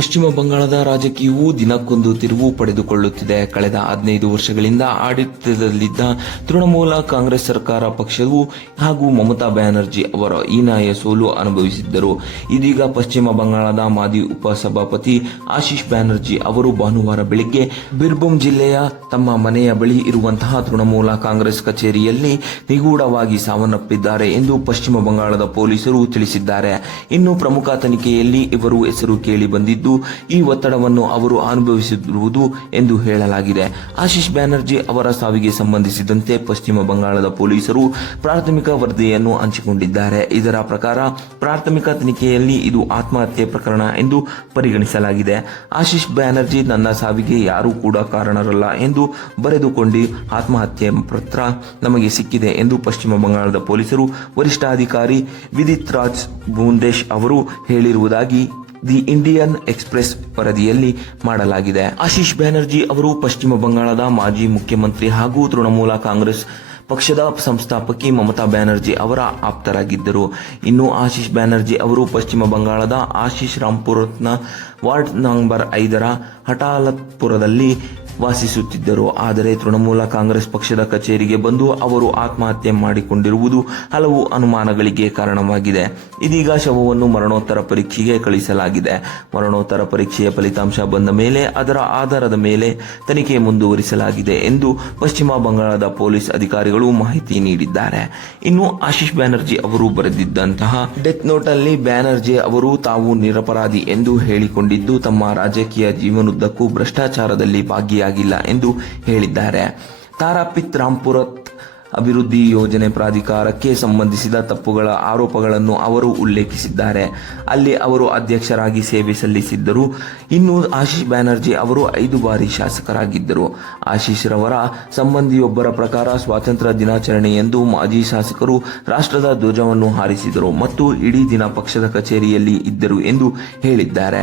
ಪಶ್ಚಿಮ ಬಂಗಾಳದ ರಾಜಕೀಯವು ದಿನಕ್ಕೊಂದು ತಿರುವು ಪಡೆದುಕೊಳ್ಳುತ್ತಿದೆ. ಕಳೆದ 15 ವರ್ಷಗಳಿಂದ ಆಡಳಿತದಲ್ಲಿದ್ದ ತೃಣಮೂಲ ಕಾಂಗ್ರೆಸ್ ಸರ್ಕಾರ ಪಕ್ಷವು ಹಾಗೂ ಮಮತಾ ಬ್ಯಾನರ್ಜಿ ಅವರ ಹೀನಾಯ ಸೋಲು ಅನುಭವಿಸಿದ್ದರು. ಇದೀಗ ಪಶ್ಚಿಮ ಬಂಗಾಳದ ಮಾಜಿ ಉಪಸಭಾಪತಿ ಆಶೀಶ್ ಬ್ಯಾನರ್ಜಿ ಅವರು ಭಾನುವಾರ ಬೆಳಿಗ್ಗೆ ಬಿರ್ಭೂಮ್ ಜಿಲ್ಲೆಯ ತಮ್ಮ ಮನೆಯ ಬಳಿ ಇರುವಂತಹ ತೃಣಮೂಲ ಕಾಂಗ್ರೆಸ್ ಕಚೇರಿಯಲ್ಲಿ ನಿಗೂಢವಾಗಿ ಸಾವನ್ನಪ್ಪಿದ್ದಾರೆ ಎಂದು ಪಶ್ಚಿಮ ಬಂಗಾಳದ ಪೊಲೀಸರು ತಿಳಿಸಿದ್ದಾರೆ. ಇನ್ನು ಪ್ರಮುಖ ತನಿಖೆಯಲ್ಲಿ ಇವರು ಹೆಸರು ಕೇಳಿ ಬಂದಿದ್ದು ಈ ಒತ್ತಡವನ್ನು ಅವರು ಅನುಭವಿಸಿರುವುದು ಎಂದು ಹೇಳಲಾಗಿದೆ. ಆಶೀಶ್ ಬ್ಯಾನರ್ಜಿ ಅವರ ಸಾವಿಗೆ ಸಂಬಂಧಿಸಿದಂತೆ ಪಶ್ಚಿಮ ಬಂಗಾಳದ ಪೊಲೀಸರು ಪ್ರಾಥಮಿಕ ವರದಿಯನ್ನು ಹಂಚಿಕೊಂಡಿದ್ದಾರೆ. ಇದರ ಪ್ರಕಾರ ಪ್ರಾಥಮಿಕ ತನಿಖೆಯಲ್ಲಿ ಇದು ಆತ್ಮಹತ್ಯೆ ಪ್ರಕರಣ ಎಂದು ಪರಿಗಣಿಸಲಾಗಿದೆ. ಆಶೀಶ್ ಬ್ಯಾನರ್ಜಿ ನನ್ನ ಸಾವಿಗೆ ಯಾರೂ ಕೂಡ ಕಾರಣರಲ್ಲ ಎಂದು ಬರೆದುಕೊಂಡು ಆತ್ಮಹತ್ಯೆ ಪತ್ರ ನಮಗೆ ಸಿಕ್ಕಿದೆ ಎಂದು ಪಶ್ಚಿಮ ಬಂಗಾಳದ ಪೊಲೀಸರು ವರಿಷ್ಠಾಧಿಕಾರಿ ವಿದಿತ್ ರಾಜ್ ಬುಂದೇಶ್ ಅವರು ಹೇಳಿರುವುದಾಗಿ ದಿ ಇಂಡಿಯನ್ ಎಕ್ಸ್‌ಪ್ರೆಸ್ ವರದಿಯಲ್ಲಿ ಮಾಡಲಾಗಿದೆ. ಆಶೀಶ್ ಬ್ಯಾನರ್ಜಿ ಅವರು ಪಶ್ಚಿಮ ಬಂಗಾಳದ ಮಾಜಿ ಮುಖ್ಯಮಂತ್ರಿ ಹಾಗೂ ತೃಣಮೂಲ ಕಾಂಗ್ರೆಸ್ ಪಕ್ಷದ ಸಂಸ್ಥಾಪಕಿ ಮಮತಾ ಬ್ಯಾನರ್ಜಿ ಅವರ ಆಪ್ತರಾಗಿದ್ದರು. ಇನ್ನು ಆಶೀಶ್ ಬ್ಯಾನರ್ಜಿ ಅವರು ಪಶ್ಚಿಮ ಬಂಗಾಳದ ಆಶೀಶ್ ರಾಂಪುರನ ವಾರ್ಡ್ ನಂಬರ್ 5ರ ಹಟಾಲತ್ಪುರದಲ್ಲಿ ವಾಸಿಸುತ್ತಿದ್ದರು. ಆದರೆ ತೃಣಮೂಲ ಕಾಂಗ್ರೆಸ್ ಪಕ್ಷದ ಕಚೇರಿಗೆ ಬಂದು ಅವರು ಆತ್ಮಹತ್ಯೆ ಮಾಡಿಕೊಂಡಿರುವುದು ಹಲವು ಅನುಮಾನಗಳಿಗೆ ಕಾರಣವಾಗಿದೆ. ಇದೀಗ ಶವವನ್ನು ಮರಣೋತ್ತರ ಪರೀಕ್ಷೆಗೆ ಕಳಿಸಲಾಗಿದೆ. ಮರಣೋತ್ತರ ಪರೀಕ್ಷೆಯ ಫಲಿತಾಂಶ ಬಂದ ಮೇಲೆ ಅದರ ಆಧಾರದ ಮೇಲೆ ತನಿಖೆ ಮುಂದುವರಿಸಲಾಗಿದೆ ಎಂದು ಪಶ್ಚಿಮ ಬಂಗಾಳದ ಪೊಲೀಸ್ ಅಧಿಕಾರಿಗಳು ಮಾಹಿತಿ ನೀಡಿದ್ದಾರೆ. ಇನ್ನು ಆಶೀಶ್ ಬ್ಯಾನರ್ಜಿ ಅವರು ಬರೆದಿದ್ದಂತಹ ಡೆತ್ ನೋಟ್ನಲ್ಲಿ ಬ್ಯಾನರ್ಜಿ ಅವರು ತಾವು ನಿರಪರಾಧಿ ಎಂದು ಹೇಳಿಕೊಂಡಿದ್ದು ತಮ್ಮ ರಾಜಕೀಯ ಜೀವನದುದ್ದಕ್ಕೂ ಭ್ರಷ್ಟಾಚಾರದಲ್ಲಿ ಭಾಗಿಯಾಗಿಲ್ಲ ಎಂದು ಹೇಳಿದ್ದಾರೆ. ತಾರಾಪಿತ್ ರಾಂಪುರತ್ ಅಭಿವೃದ್ಧಿ ಯೋಜನೆ ಪ್ರಾಧಿಕಾರಕ್ಕೆ ಸಂಬಂಧಿಸಿದ ತಪ್ಪುಗಳ ಆರೋಪಗಳನ್ನು ಅವರು ಉಲ್ಲೇಖಿಸಿದ್ದಾರೆ. ಅಲ್ಲಿ ಅವರು ಅಧ್ಯಕ್ಷರಾಗಿ ಸೇವೆ ಸಲ್ಲಿಸಿದ್ದರು. ಇನ್ನು ಆಶೀಶ್ ಬ್ಯಾನರ್ಜಿ ಅವರು 5 ಬಾರಿ ಶಾಸಕರಾಗಿದ್ದರು. ಆಶೀಶ್ ರವರ ಸಂಬಂಧಿಯೊಬ್ಬರ ಪ್ರಕಾರ ಸ್ವಾತಂತ್ರ್ಯ ದಿನಾಚರಣೆಯಂದು ಮಾಜಿ ಶಾಸಕರು ರಾಷ್ಟ್ರದ ಧ್ವಜವನ್ನು ಹಾರಿಸಿದರು ಮತ್ತು ಇಡೀ ದಿನ ಪಕ್ಷದ ಕಚೇರಿಯಲ್ಲಿ ಇದ್ದರು ಎಂದು ಹೇಳಿದ್ದಾರೆ.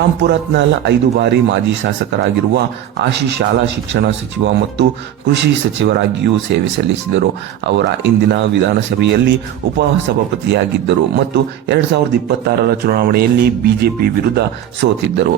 ರಾಂಪುರತ್ನಲ್ಲಿ 5 ಬಾರಿ ಮಾಜಿ ಶಾಸಕರಾಗಿರುವ ಆಶೀಶ್ ಶಾಲಾ ಶಿಕ್ಷಣ ಸಚಿವ ಮತ್ತು ಕೃಷಿ ಸಚಿವರಾಗಿಯೂ ಸೇವೆ ಸಲ್ಲಿಸಿದರು. ಅವರ ಇಂದಿನ ವಿಧಾನಸಭೆಯಲ್ಲಿ ಉಪಸಭಾಪತಿಯಾಗಿದ್ದರು ಮತ್ತು 2026ರ ಚುನಾವಣೆಯಲ್ಲಿ ಬಿಜೆಪಿ ವಿರುದ್ಧ ಸೋತಿದ್ದರು.